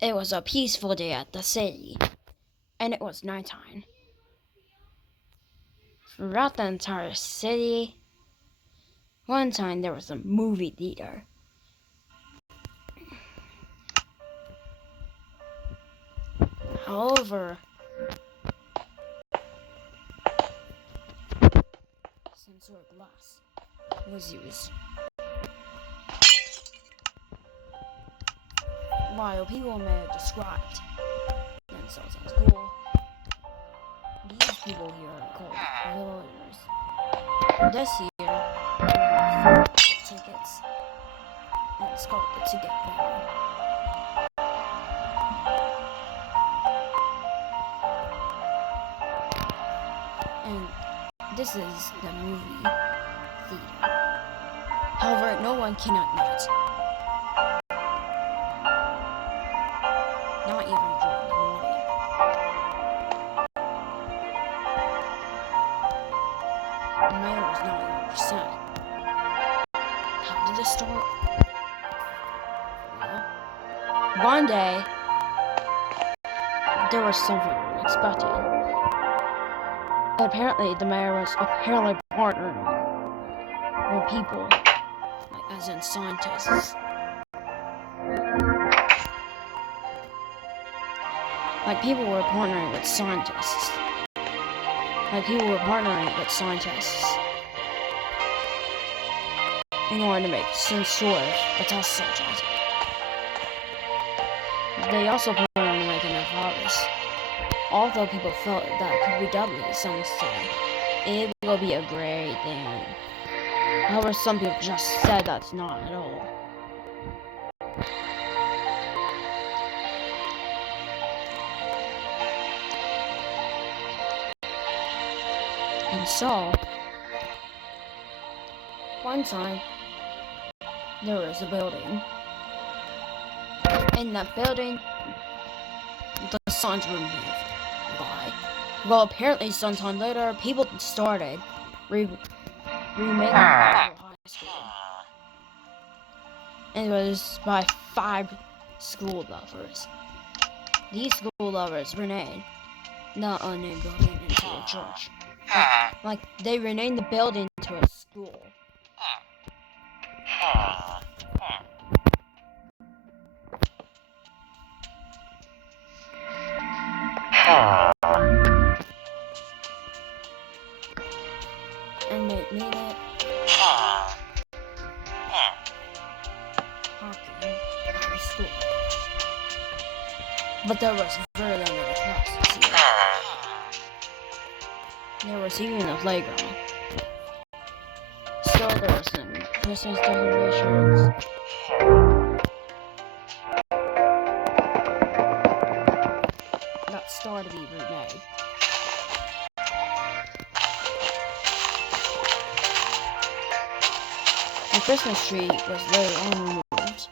It was a peaceful day at the city, and it was nighttime. Throughout the entire city, one time there was a movie theater. However, sensor glass was used. While people may have described themselves as cool, these people here are called villagers. This year, tickets, and it's called the ticket bar. And this is the movie theater. However, no one can at night. Not even during the morning. The mayor was not even upset. How did this start? Well, one day, there was something unexpected. Apparently, the mayor was partnering with people, like as in scientists. Like people were partnering with scientists. In order to make some sort of a test subject. They also planned on making a virus. Although people felt that could be deadly, some say it will be a great thing. However, some people just said that's not at all. And so, one time, there was a building. In that building, the signs were removed. Why? Well, apparently sometime later, people started remaking high school. And it was by 5 school lovers. These school lovers renamed the unnamed building into a church. Like, they renamed the building to a school. And they made it high school. But there was very limited classes here. There was even a playground. So there were some Christmas decorations. That started to be remade. The Christmas tree was later on removed.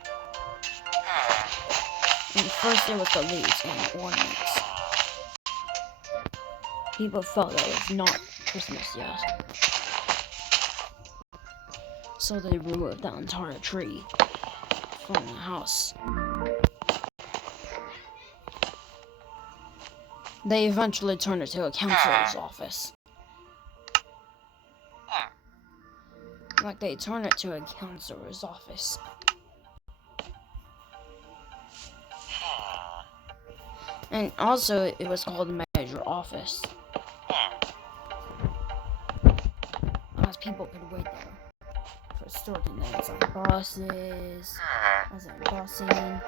And first there was the leaves and ornaments. People felt that it was not Christmas yet. So they removed the entire tree from the house. They eventually turned it to a counselor's office. Like, they turned it to a counselor's office. And also, it was called the manager office. As people could wait there for certain things like buses, as in busing,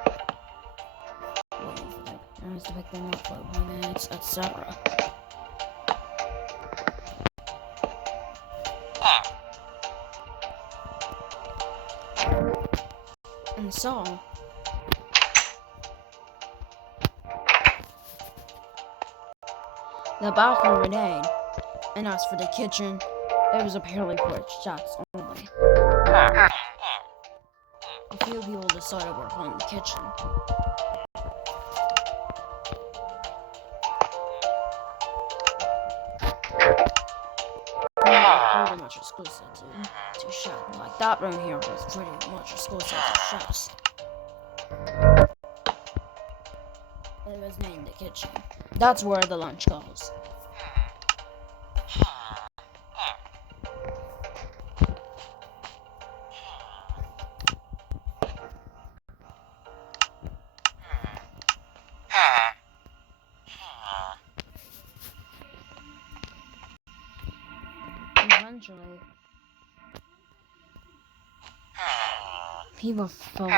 waiting for their parents to pick them up for appointments, etc. And so, the bathroom reneged, and as for the kitchen, it was apparently for chefs only. A few people decided to work on the kitchen. Pretty much exclusive to chefs. Like, that room here was pretty much exclusive to chefs. kitchen. That's where the lunch goes. Eventually, people felt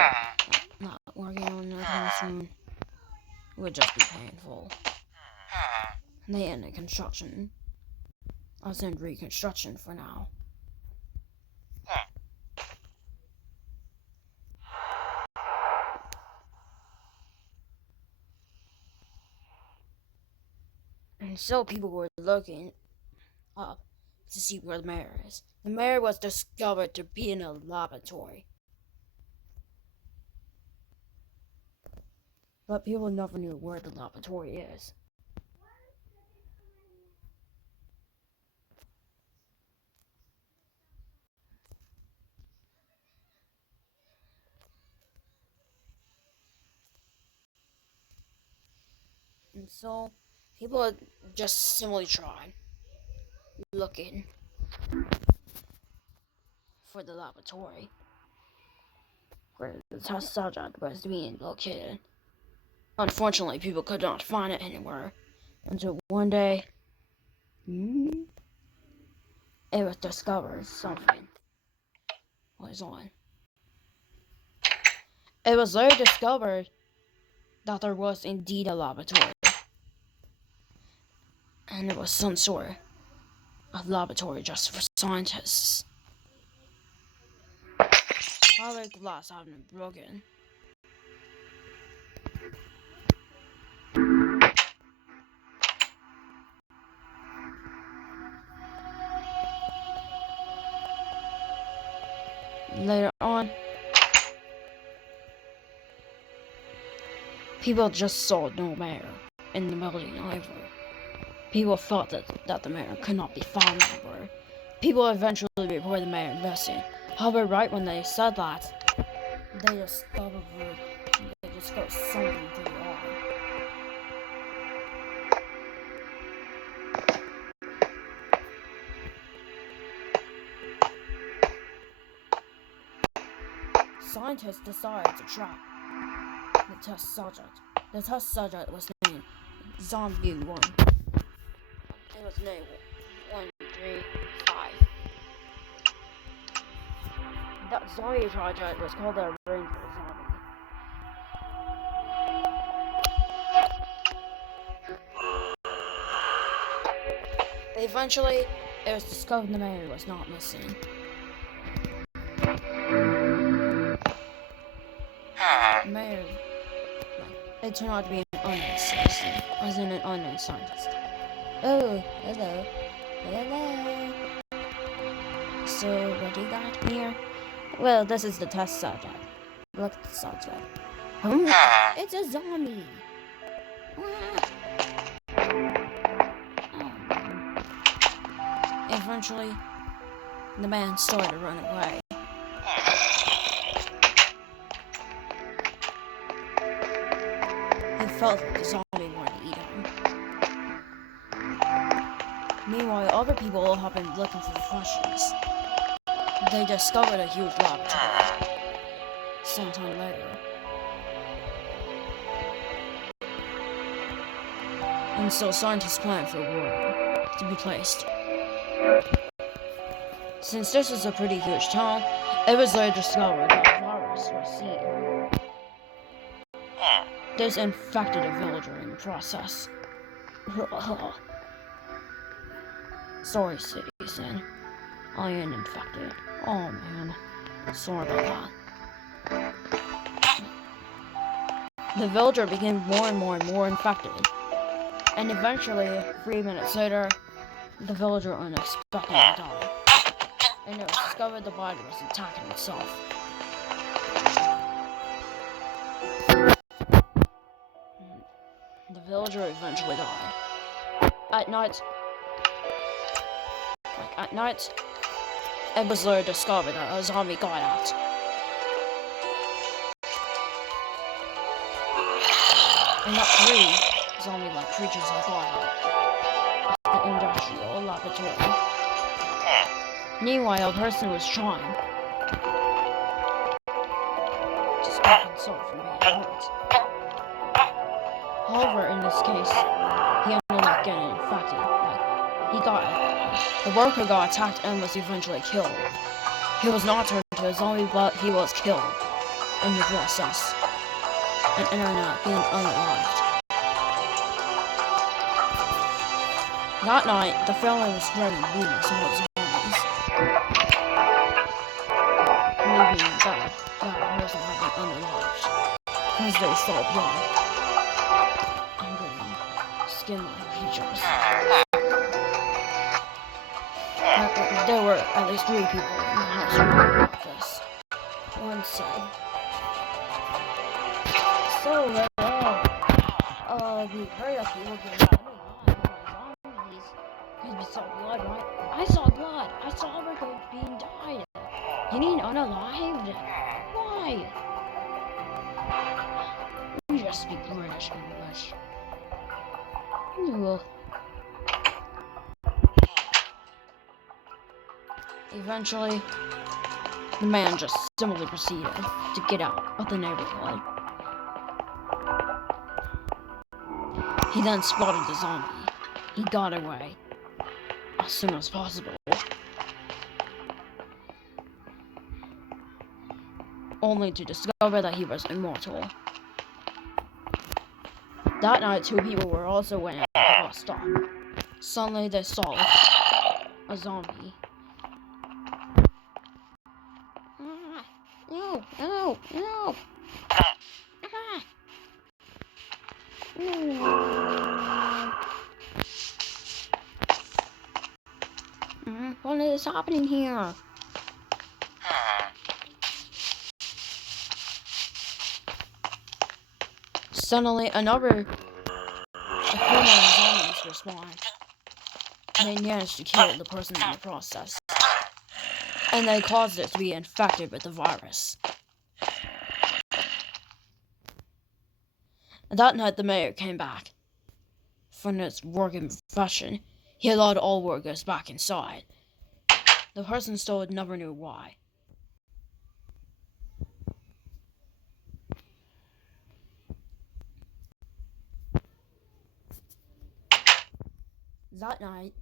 not working on the classroom would just be painful. They ended construction. I was in reconstruction for now. And so people were looking up to see where the mayor is. The mayor was discovered to be in a laboratory. But people never knew where the laboratory is. And so people just simply tried looking for the laboratory where the test subject was being located. Unfortunately, people could not find it anywhere until one day it was discovered something was on. It was later discovered that there was indeed a laboratory. And it was some sort of laboratory just for scientists. However, the glass had been broken. Later on, people just saw no mayor in the building either. People thought that the mayor could not be found anywhere. People eventually reported the mayor missing. However, right when they said that, they discovered something pretty odd. Scientists decided to trap the test subject. The test subject was named Zombie 1. It was named 135. That zombie project was called the Rainbow Zombie. Eventually, it was discovered the mayor was not missing. The mayor, it turned out to be an unknown citizen, as in an unknown scientist. Oh, hello. Hello. So, what do you got here? Well, this is the test subject. Look at the subject. It's a zombie. Eventually, the man started to run away. He felt like the zombie wanted to eat him. Meanwhile, other people have been looking for questions. They discovered a huge laboratory sometime later. And so scientists planned for a war to be placed. Since this is a pretty huge town, it was later discovered that a virus was seen. This infected a villager in the process. Sorry, citizen. I am infected. Oh man, sorry about that. The villager became more and more infected. And eventually, 3 minutes later, the villager unexpectedly died. And it was discovered the body was attacking itself. The villager eventually died. At night, it was later discovered that a zombie got out. And that zombie-like creatures I got out the industrial laboratory. Meanwhile, a person was trying to stop himself from being hurt. However, in this case, he ended up getting infected. The worker got attacked and was eventually killed. He was not turned into a zombie, but he was killed in the process, and ended up being unalived. That night, the family was spreading rumors about zombies, believing that person had been unalived because they saw blood and green skin-like creatures. There were at least 3 people in the house who knew about this. One said, "So, we heard that people get unalived by zombies because we saw blood, right? I saw blood. I saw Rico being died. You mean unalived? Why? You just speak British English." Well, eventually, the man just simply proceeded to get out of the neighborhood. He then spotted the zombie. He got away as soon as possible, only to discover that he was immortal. That night, 2 people were also waiting at the bus stop. Suddenly, they saw a zombie. No, no, no! What is happening here? Suddenly, another zombies respawned. They managed to kill the person in the process, and they caused it to be infected with the virus. That night, the mayor came back from his working profession. He allowed all workers back inside. The person still never knew why. That night,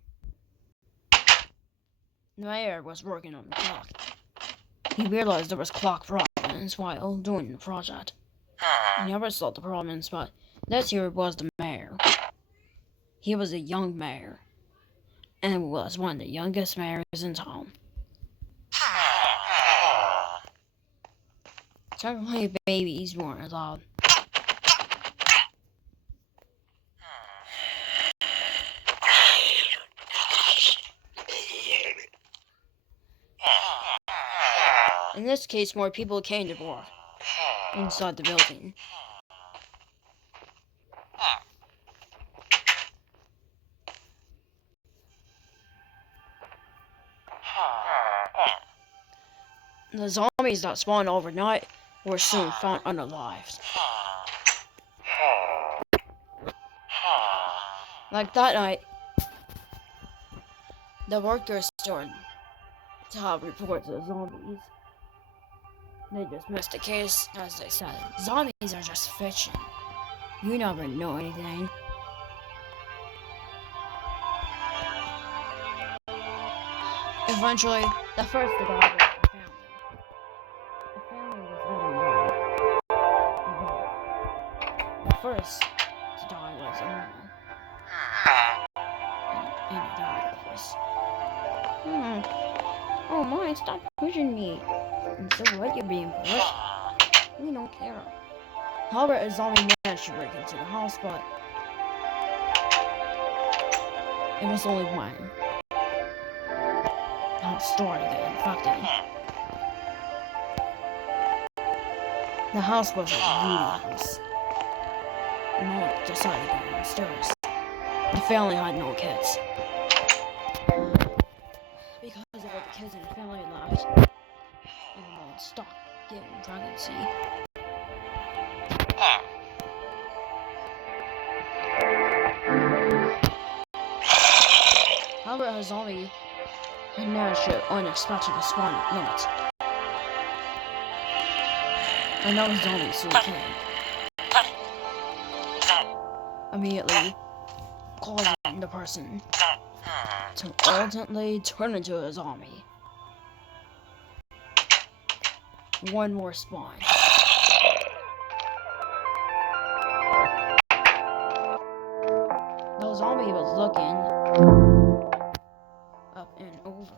the mayor was working on the clock. He realized there was clock problems while doing the project. He never saw the problems, but this year was the mayor. He was a young mayor, and was one of the youngest mayors in town. Technically, babies weren't allowed. In this case, more people came to work inside the building. The zombies that spawned overnight were soon found unalived. Like that night, the workers started to have reports of zombies. They dismissed the case as they said, "Zombies are just fiction. You never know anything." Eventually, the first to die was the family. The family was getting ready. The first to die was a man. In a dark voice. Oh my, stop pushing me. And so what, you're being pushed? We don't care. However, a zombie managed to break into the house, but it was only one. The house started to get infected. The house was a voodoo house. Mom decided to go downstairs. The family had no kids. Because of what the kids in the family left, and Mom stopped getting pregnancy. a zombie managed to unexpectedly spawn at minutes. Another zombie soon came, immediately causing the person to ultimately turn into a zombie. One more spawn. The zombie was looking up and over,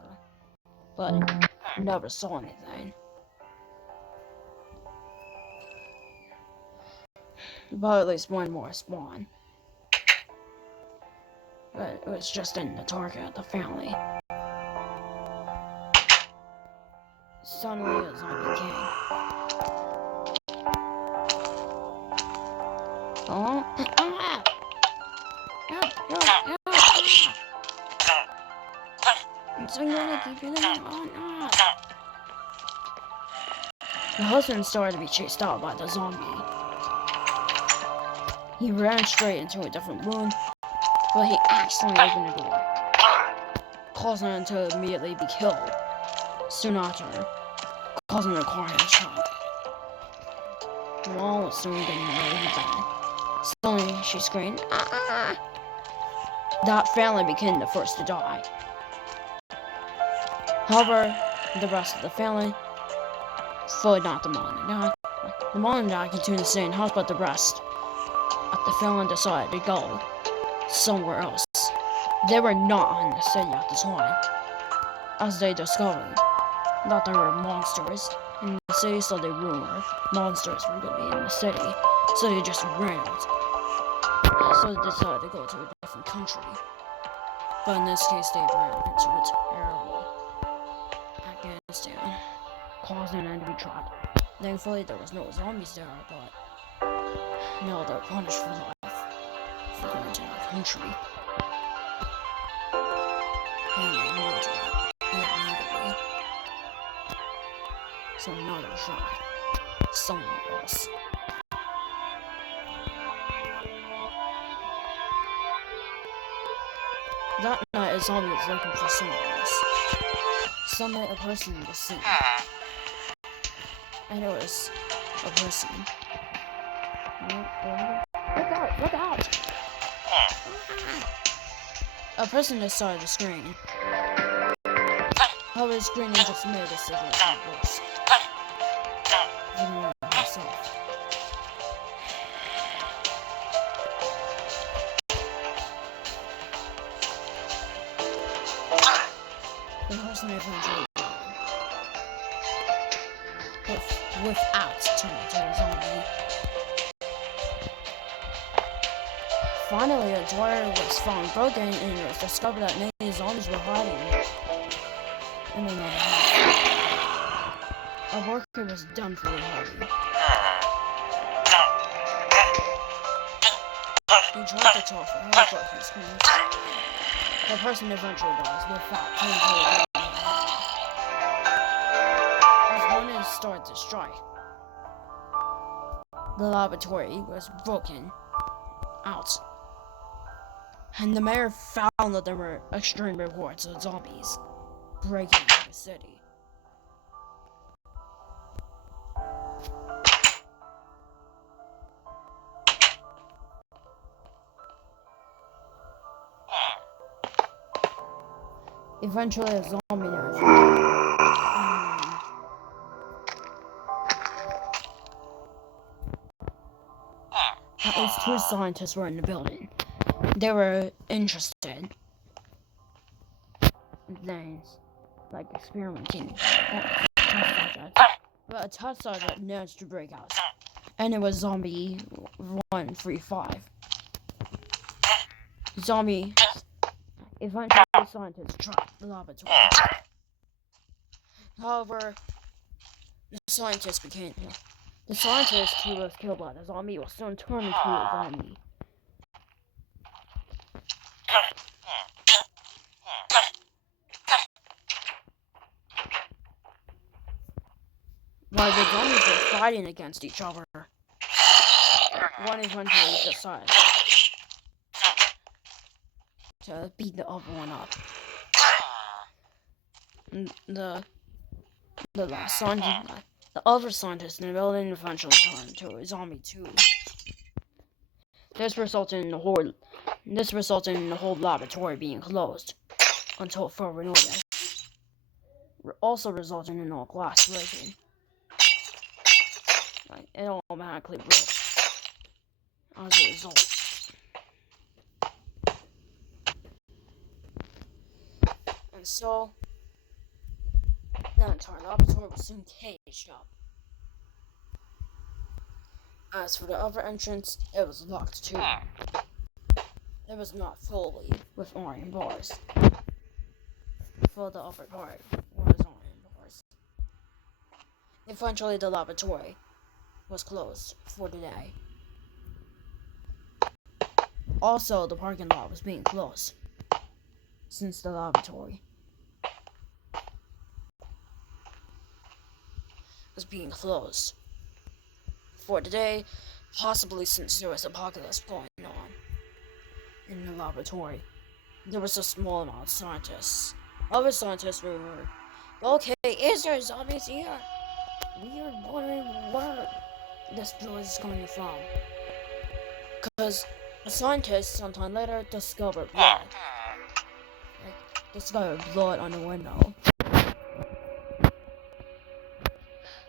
but never saw anything. But at least one more spawn. But it was just in the target of the family. Suddenly a zombie came. Oh, The husband started to be chased out by the zombie. He ran straight into a different room, but he accidentally opened the door, causing him to immediately be killed. Soon after, causing a car shot. The mom was soon getting really bad. Suddenly, she screamed, "Ah!" That family became the first to die. However, the rest of the family, fully not the mom and dad. The mom and dad continued to stay in the house, but the rest of the family decided to go somewhere else. They were not in the city at the time, as they discovered that there were monsters in the city, so they rumored monsters were going to be in the city, so they just ran out. So they decided to go to a different country. But in this case, they ran into a terrible Afghanistan, causing them to be trapped. Thankfully, there was no zombies there, but no, they're punished for life for going to that country. And they moved to it illegally. So now they're trapped somewhere else. That night, a zombie was looking for someone else. Suddenly, a person was seen. And it was a person. Look out! Look out! A person decided to scream. However, screaming just made the situation worse. Himself. The person eventually died. Without turning into a zombie. Finally, a door was found broken and it was discovered that many zombies were hiding in another house. A worker was done for hiding. He tried to talk for her, but he screamed. The person eventually dies without turning into a zombie. Started to strike. The laboratory was broken out, and the mayor found that there were extreme reports of zombies breaking into the city. Eventually, a zombie nurse. At least 2 scientists were in the building. They were interested in things like experimenting on test subjects. But a test subject managed to break out, and it was Zombie 135. Zombie. Eventually, scientists trapped the laboratory. However, the scientist who was killed by the zombie was soon turned into a zombie. While the zombies were fighting against each other, one eventually decided to beat the other one up. the last scientist, the other scientist in the building eventually turned to a zombie too. This resulted in the whole laboratory being closed until further notice. Also resulting in all glass breaking. It automatically broke as a result. And so, the entire laboratory was soon caged up. As for the other entrance, it was locked too. It was not fully with iron bars. For the upper part was iron bars. Eventually, the laboratory was closed for the day. Also, the parking lot was being closed since the laboratory was being closed for the day, possibly since there was apocalypse going on in the laboratory. There was a small amount of scientists. Other scientists were, okay, is there zombies here? We are wondering where this noise is coming from. Because a scientist sometime later discovered blood. Discovered blood on the window.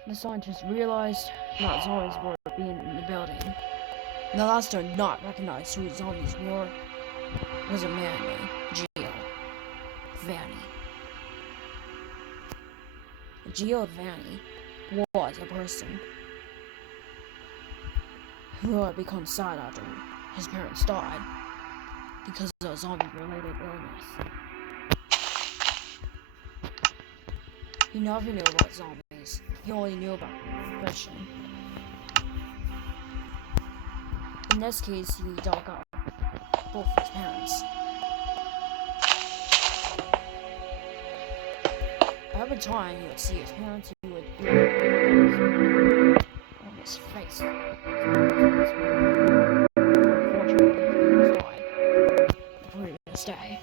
The scientists realized that zombies were being in the building. The last to not recognize who zombies were was a man named Gio Vanni. Gio Vanni was a person who had become sad after his parents died because of a zombie-related illness. He never knew about zombies. He only knew about fiction. In this case, he dug up both his parents. Every time he would see his parents, he would on his face. Unfortunately, he died the previous day.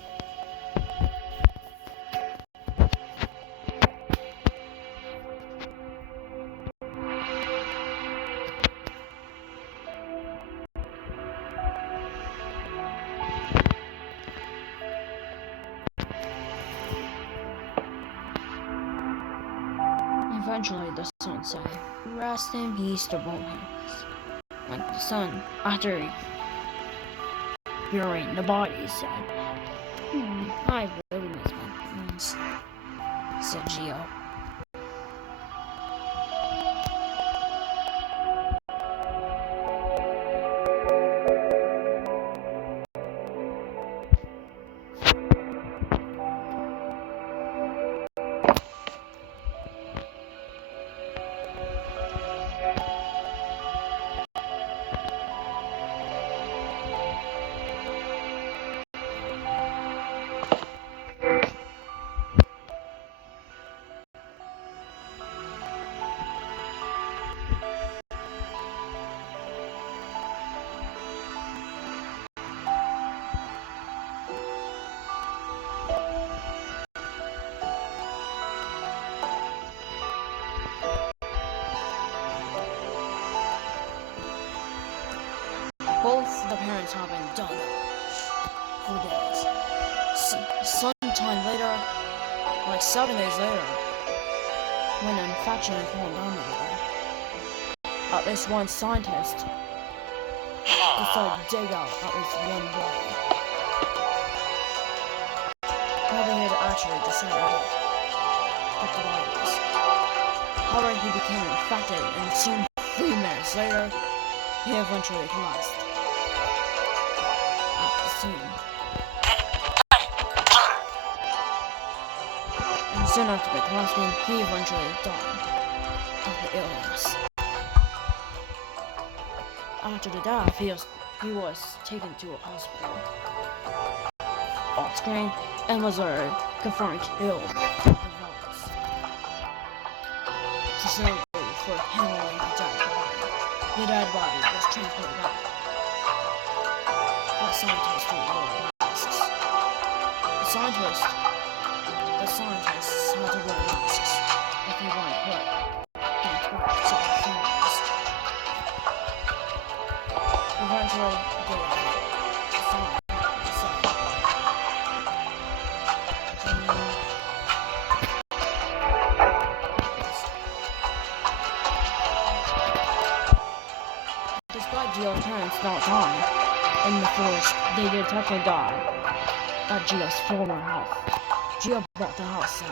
Eventually, the sun said, "Rest in peace to both parents." Like the sun, after burying the bodies, said, "I really miss my parents," said Gio. Both the parents have been dug up for days. Sometime later, like 7 days later, when an infection is going down the river, at least one scientist decided to dig out at least one body. However, he had actually decided to the bodies. However, he became infected, and soon 3 minutes later, he eventually collapsed at the scene. And soon after the collapsing, he eventually died of the illness. After the death, he was taken to a hospital off screen and was confirmed ill with the virus. Presumably for handling the dead body. The dead body was transported back. The scientist wore masks. The scientists had to wear masks if they weren't put things back to their families. Eventually, they decided to say, despite Gio's parents not dying in the forest, they did technically die at Gio's former house. Gio bought the house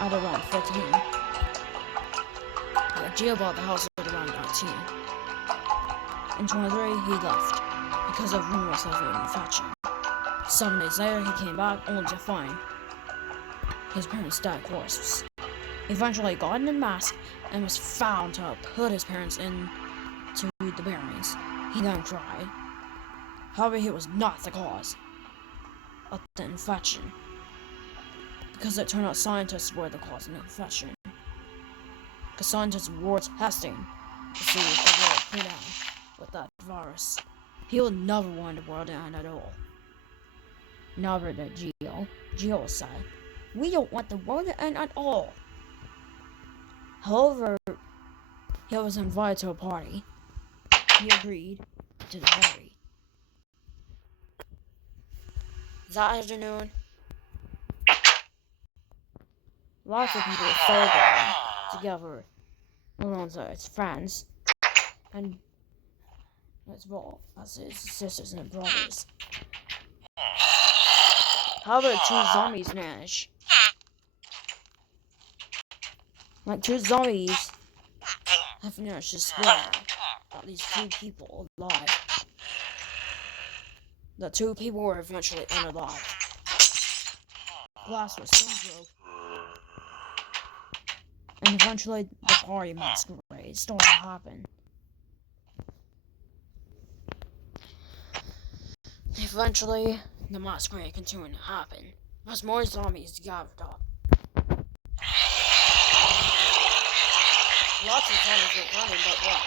at around 15. Gio bought the house at around 19. In 23, he left because of rumors of an infection. 7 days later, he came back only to find his parents' dead corpses. Eventually, he got in a mask and was found to have put his parents into the Buries. He then cried. However, he was not the cause of the infection, because it turned out scientists were the cause of the infection. Because scientists were testing to see if the world could end with that virus. People never wanted the world to end at all. Never did Gio. Gio said, "We don't want the world to end at all." However, he was invited to a party. He agreed to the party. That afternoon, lots of people celebrated together alongside his friends and as well as his sisters and brothers. However, two zombies managed. Two zombies have managed to spare at least 2 people alive. The 2 people were eventually unalive. Glass was soon broke. And eventually, the party masquerade started to happen. Eventually, the masquerade continued to happen as more zombies gathered up. Lots of zombies were running, but what?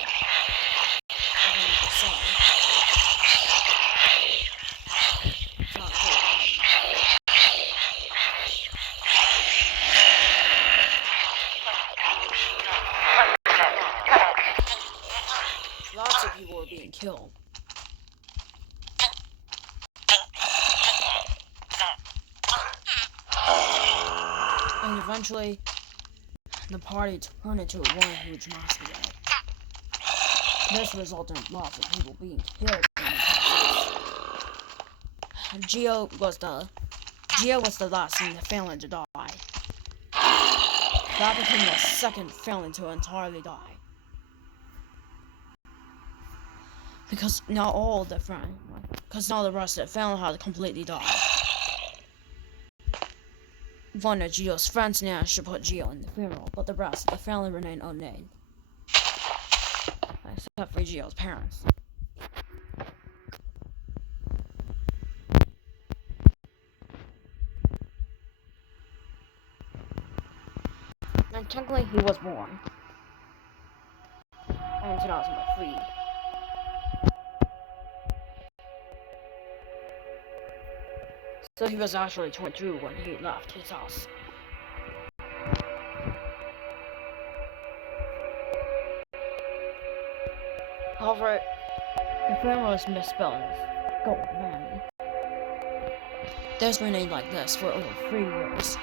Lots of people were being killed. And eventually, the party turned into one huge masquerade. This resulted in lots of people being killed in the process. Gio was the last in the family to die. That became the second family to entirely die. Because now the rest of the family had completely died. One of Gio's friends managed to put Gio in the funeral, but the rest of the family remained unnamed. Except for Gio's parents. And technically he was born in 2003. So he was actually 22 when he left his house. However, the family was misspelled as Gio Vanni. This remained like this for over 3 years.